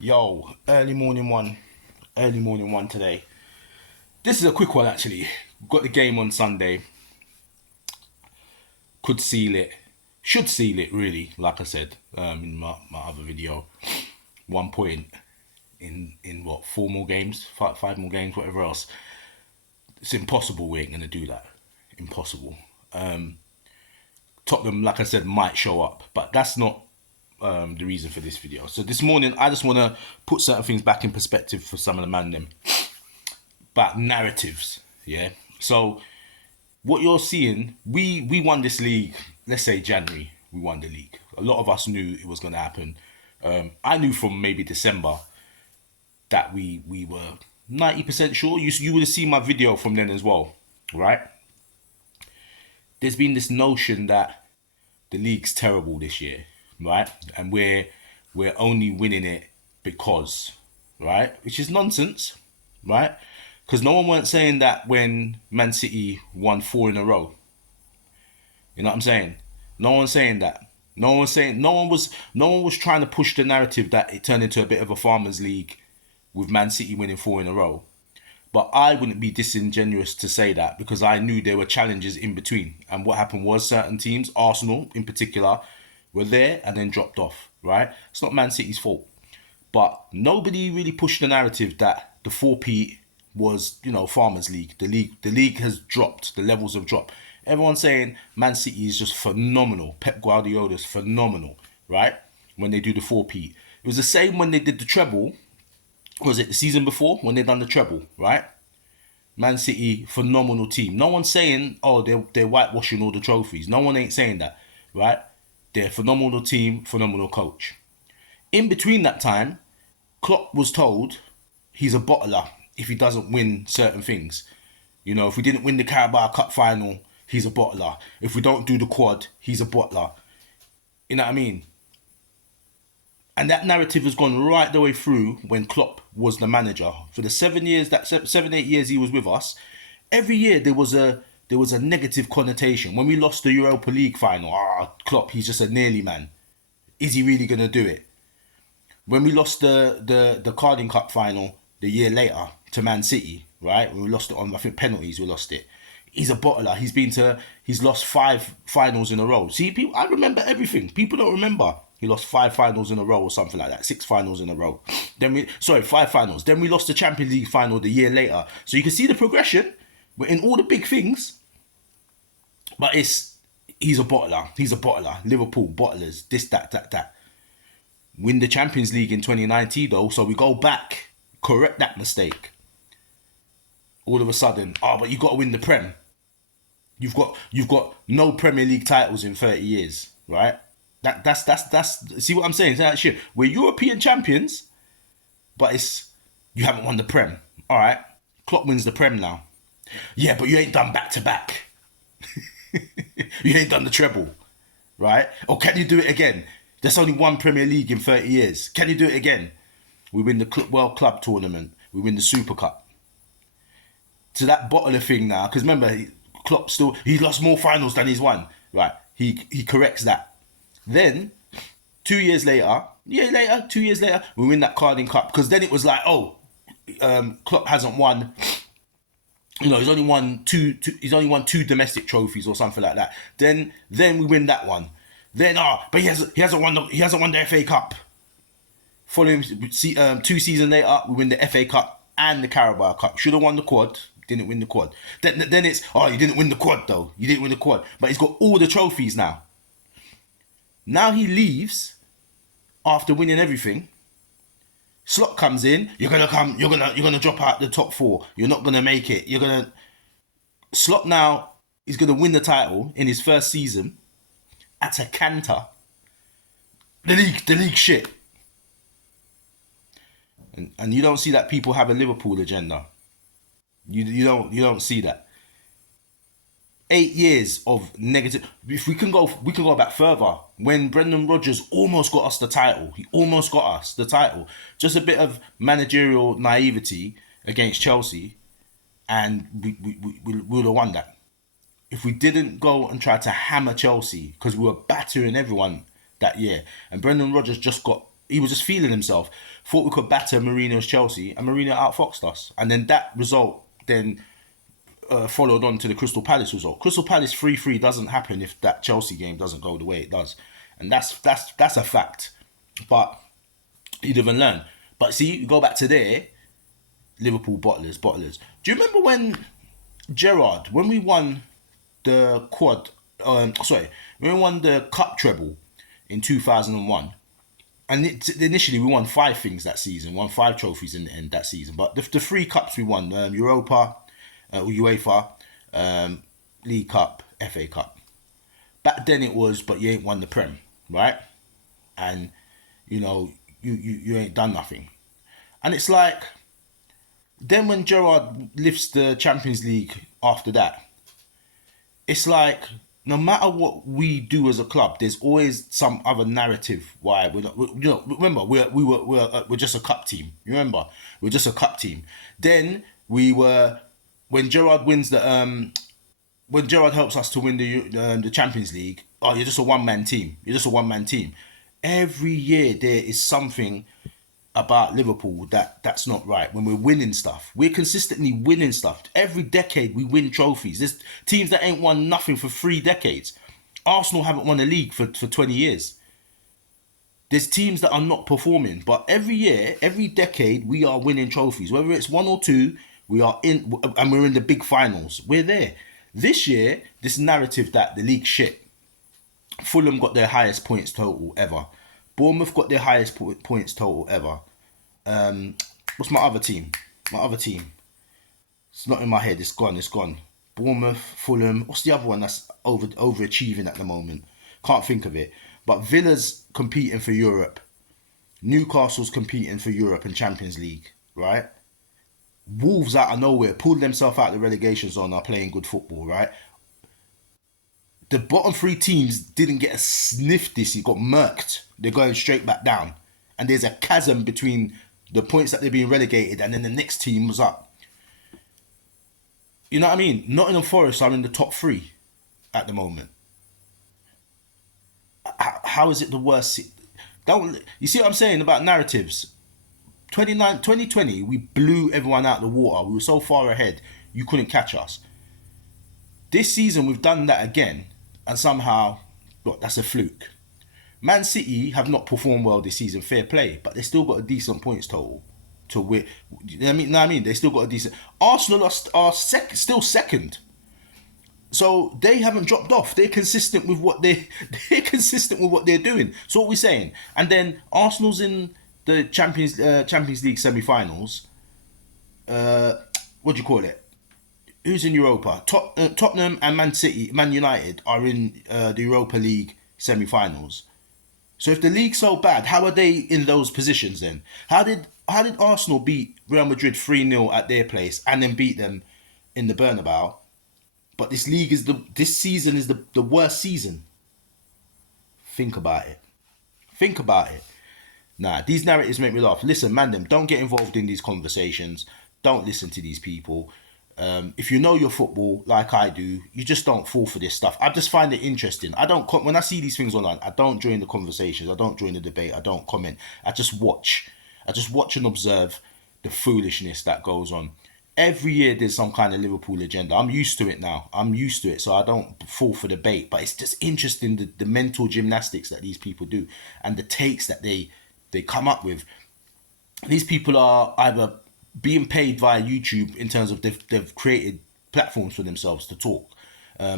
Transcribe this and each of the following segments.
Yo, early morning one today. This is a quick one actually. Got the game on Sunday. Could seal it. Should seal it really, like I said in my other video. 1 point in what, four more games? Five more games, whatever else. It's impossible we ain't going to do that. Impossible. Tottenham, like I said, might show up. But that's not the reason for this video. So this morning, I just want to put certain things back in perspective for some of the man them. About narratives, yeah? So what you're seeing, we won this league, let's say January, we won the league. A lot of us knew it was going to happen. I knew from maybe December that we were 90% sure. You would have seen my video from then as well, right? There's been this notion that the league's terrible this year, right? And we're only winning it because, right? Which is nonsense, right? Because no one weren't saying that when Man City won four in a row. You know what I'm saying? No one's saying that. No one was trying to push the narrative that it turned into a bit of a farmers league with Man City winning four in a row. But I wouldn't be disingenuous to say that because I knew there were challenges in between. And what happened was certain teams, Arsenal in particular, were there and then dropped off, right? It's not Man City's fault. But nobody really pushed the narrative that the 4P was, Farmers League. The league has dropped. The levels have dropped. Everyone's saying Man City is just phenomenal. Pep Guardiola's phenomenal, right? When they do the 4P. It was the same when they did the treble. Was it the season before when they done the treble, right? Man City, phenomenal team. No one's saying, oh, they're whitewashing all the trophies. No one ain't saying that, right? They're a phenomenal team, phenomenal coach. In between that time, Klopp was told he's a bottler if he doesn't win certain things. If we didn't win the Carabao Cup final, he's a bottler. If we don't do the quad, he's a bottler. You know what I mean? And that narrative has gone right the way through when Klopp was the manager. For the 8 years he was with us, every year there was a negative connotation. When we lost the Europa League final, Klopp, he's just a nearly man. Is he really gonna do it? When we lost the Carling Cup final the year later to Man City, right? When we lost it on, I think, penalties, we lost it. He's a bottler. He's lost 5 finals in a row. See, people, I remember everything. People don't remember. He lost 5 finals in a row or something like that. 6 finals in a row. 5 finals. Then we lost the Champions League final the year later. So you can see the progression. We're in all the big things. But he's a bottler. He's a bottler. Liverpool, bottlers. This, that. Win the Champions League in 2019 though. So we go back, correct that mistake. All of a sudden, but you got to win the Prem. You've got no Premier League titles in 30 years, right? That's see what I'm saying? It's that shit. We're European champions, but you haven't won the Prem. All right, Klopp wins the Prem now. Yeah, but you ain't done back to back. You ain't done the treble, right? Or can you do it again? There's only one Premier League in 30 years. Can you do it again? We win the World Club Tournament. We win the Super Cup. To that bottler thing now, because remember, Klopp he lost more finals than he's won. Right, he corrects that. Then, 2 years later, 2 years later, we win that Carling Cup. Because then it was like, Klopp hasn't won. He's only won two domestic trophies or something like that. Then we win that one. Then but he hasn't won the FA Cup. Following 2 seasons later, we win the FA Cup and the Carabao Cup. Should have won the quad. Didn't win the quad. Then it's, you didn't win the quad though. You didn't win the quad. But he's got all the trophies now. Now he leaves after winning everything. Slot comes in. You're gonna drop out the top 4. You're not gonna make it. Slot now is gonna win the title in his first season at a canter. The league shit. And you don't see that people have a Liverpool agenda. You don't see that. 8 years of negative. If we can go back further. When Brendan Rodgers almost got us the title, he almost got us the title. Just a bit of managerial naivety against Chelsea, and we would have won that. If we didn't go and try to hammer Chelsea, because we were battering everyone that year, and Brendan Rodgers just got he was just feeling himself. Thought we could batter Mourinho's Chelsea, and Mourinho outfoxed us. And then that result then followed on to the Crystal Palace result. Crystal Palace 3-3 doesn't happen if that Chelsea game doesn't go the way it does, and that's a fact. But you live and learn. But see, you go back to there, Liverpool bottlers. Do you remember when Gerrard, when we won the when we won the cup treble in 2001? And initially we won 5 things that season, won 5 trophies in the end that season. But the 3 cups we won, Europa, UEFA, League Cup, FA Cup. Back then it was, but you ain't won the Prem, right? And, you know, you ain't done nothing. And it's like, then when Gerrard lifts the Champions League after that, it's like, no matter what we do as a club, there's always some other narrative why we're not. Remember, we're just a cup team. You remember, we're just a cup team. Then when Gerrard wins when Gerrard helps us to win the Champions League. Oh, you're just a one-man team. Every year there is something about Liverpool that's not right. When we're winning stuff, we're consistently winning stuff. Every decade we win trophies. There's teams that ain't won nothing for 3 decades. Arsenal haven't won a league for 20 years. There's teams that are not performing, but every year, every decade, we are winning trophies. Whether it's 1 or 2, we are in, and we're in the big finals. We're there. This year, this narrative that the league's shit. Fulham got their highest points total ever. Bournemouth got their highest points total ever. What's my other team? It's not in my head. It's gone. Bournemouth, Fulham. What's the other one that's overachieving at the moment? Can't think of it. But Villa's competing for Europe. Newcastle's competing for Europe and Champions League, right? Wolves out of nowhere pulled themselves out of the relegation zone, are playing good football, right? The bottom 3 teams didn't get a sniff this year, got murked. They're going straight back down. And there's a chasm between the points that they're being relegated and then the next team was up. You know what I mean? Nottingham Forest are in the top 3 at the moment. How is it the worst? You see what I'm saying about narratives? 2020, we blew everyone out of the water. We were so far ahead, you couldn't catch us. This season, we've done that again, and somehow, look, that's a fluke. Man City have not performed well this season, fair play, but they still got a decent points total to win. You know what I mean? They still got a decent. Arsenal are still second, so they haven't dropped off. They're consistent with what they're doing. So what we're saying, and then Arsenal's in the Champions League semi-finals. What do you call it? Who's in Europa? Tottenham and Man United are in the Europa League semi-finals. So if the league's so bad, how are they in those positions then? How did Arsenal beat Real Madrid 3-0 at their place and then beat them in the Bernabeu? But this season is the worst season. Think about it. Nah, these narratives make me laugh. Listen, man, don't get involved in these conversations. Don't listen to these people. If you know your football like I do, you just don't fall for this stuff. I just find it interesting. When I see these things online, I don't join the conversations. I don't join the debate. I don't comment. I just watch and observe the foolishness that goes on. Every year there's some kind of Liverpool agenda. I'm used to it now. So I don't fall for debate. But it's just interesting the mental gymnastics that these people do and the takes that they come up with. These people are either being paid via YouTube in terms of they've created platforms for themselves to talk,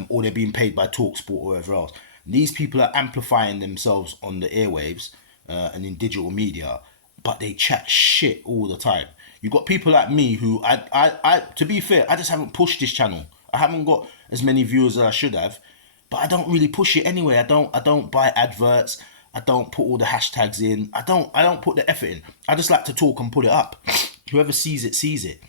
or they're being paid by TalkSport or whatever else. These people are amplifying themselves on the airwaves and in digital media, but they chat shit all the time. You got people like me who I to be fair, I just haven't pushed this channel. I haven't got as many viewers as I should have, but I don't really push it anyway. I don't buy adverts. I don't put all the hashtags in. I don't put the effort in. I just like to talk and put it up. Whoever sees it, sees it.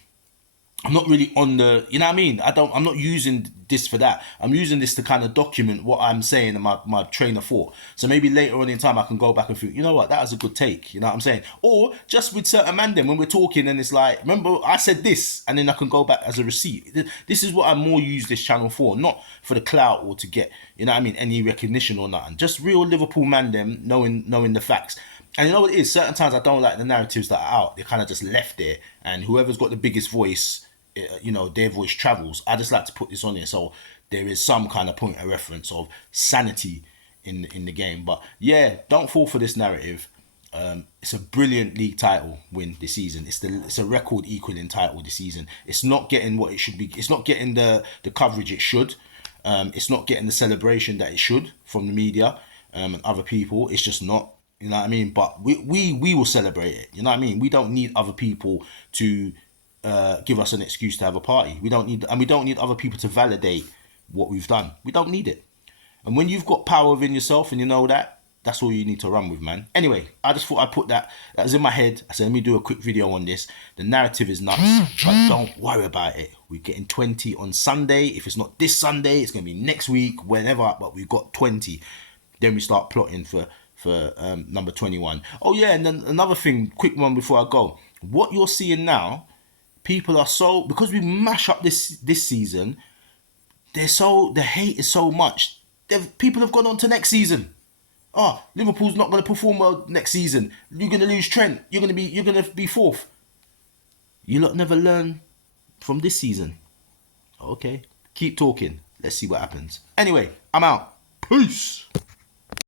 I'm not really on the, you know what I mean? I'm not using this for that. I'm using this to kind of document what I'm saying and my train of thought. So maybe later on in time, I can go back and think, you know what, that was a good take. You know what I'm saying? Or just with certain man when we're talking and it's like, remember I said this, and then I can go back as a receipt. This is what I more use this channel for, not for the clout or to get, you know what I mean, any recognition or nothing. Just real Liverpool man knowing the facts. And you know what it is? Certain times I don't like the narratives that are out. They're kind of just left there. And whoever's got the biggest voice, their voice travels. I just like to put this on here so there is some kind of point of reference of sanity in the game. But yeah, don't fall for this narrative. It's a brilliant league title win this season. It's a record equaling title this season. It's not getting what it should be. It's not getting the coverage it should. It's not getting the celebration that it should from the media and other people. It's just not. You know what I mean? But we will celebrate it. You know what I mean? We don't need other people to give us an excuse to have a party. We don't need other people to validate what we've done. We don't need it. And when you've got power within yourself and you know that, that's all you need to run with, man. Anyway, I just thought I'd put that was in my head. I said, let me do a quick video on this. The narrative is nuts, but don't worry about it. We're getting 20 on Sunday. If it's not this Sunday, it's going to be next week, whenever, but we've got 20. Then we start plotting for number 21. Oh yeah, and then another thing, quick one before I go. What you're seeing now, people are so, because we mash up this season, the hate is so much. People have gone on to next season. Oh, Liverpool's not going to perform well next season. You're going to lose Trent. You're going to be fourth. You lot never learn from this season. Okay, keep talking. Let's see what happens. Anyway, I'm out. Peace.